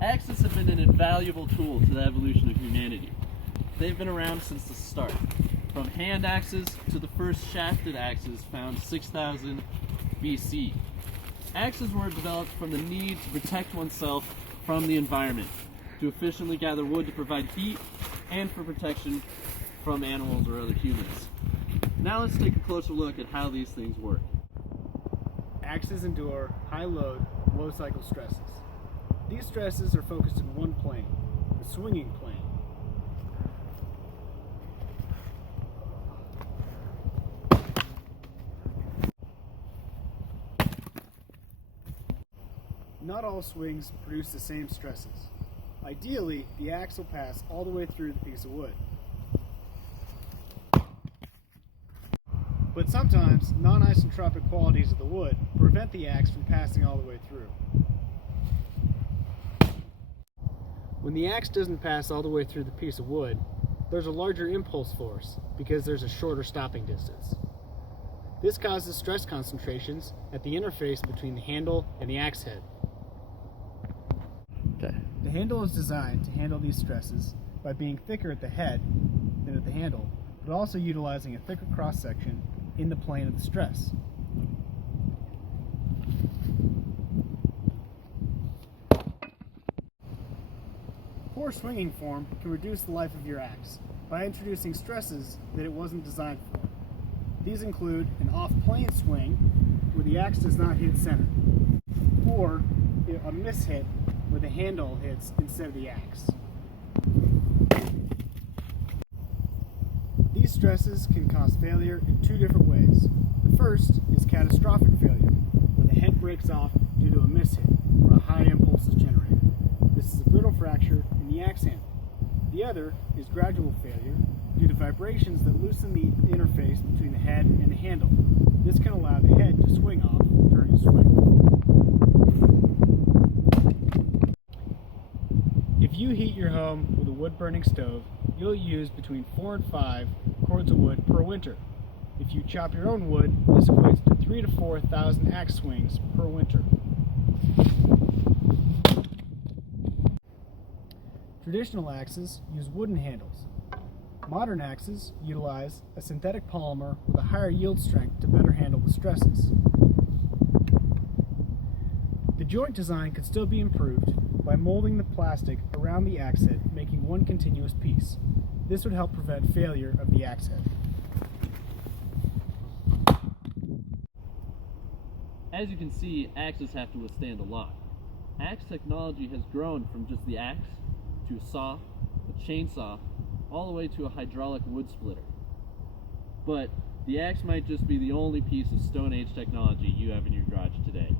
Axes have been an invaluable tool to the evolution of humanity. They've been around since the start, from hand axes to the first shafted axes found 6000 BC. Axes were developed from the need to protect oneself from the environment, to efficiently gather wood to provide heat, and for protection from animals or other humans. Now let's take a closer look at how these things work. Axes endure high load, low cycle stresses. These stresses are focused in one plane, the swinging plane. Not all swings produce the same stresses. Ideally, the axe will pass all the way through the piece of wood. But sometimes, non-isentropic qualities of the wood prevent the axe from passing all the way through. When the axe doesn't pass all the way through the piece of wood, there's a larger impulse force because there's a shorter stopping distance. This causes stress concentrations at the interface between the handle and the axe head. Okay. The handle is designed to handle these stresses by being thicker at the head than at the handle, but also utilizing a thicker cross-section in the plane of the stress. Poor swinging form can reduce the life of your axe by introducing stresses that it wasn't designed for. These include an off-plane swing where the axe does not hit center, or a mishit where the handle hits instead of the axe. These stresses can cause failure in two different ways. The first is catastrophic failure, where the head breaks off due to a mishit or a high impulse is generated. This is a brittle fracture in the axe handle. The other is gradual failure due to vibrations that loosen the interface between the head and the handle. This can allow the head to swing off during a swing. If you heat your home with a wood-burning stove, you'll use between 4 and 5 cords of wood per winter. If you chop your own wood, this equates to 3,000 to 4,000 axe swings per winter. Traditional axes use wooden handles. Modern axes utilize a synthetic polymer with a higher yield strength to better handle the stresses. The joint design could still be improved by molding the plastic around the axe head, making one continuous piece. This would help prevent failure of the axe head. As you can see, axes have to withstand a lot. Axe technology has grown from just the axe to a saw, a chainsaw, all the way to a hydraulic wood splitter. But the axe might just be the only piece of Stone Age technology you have in your garage today.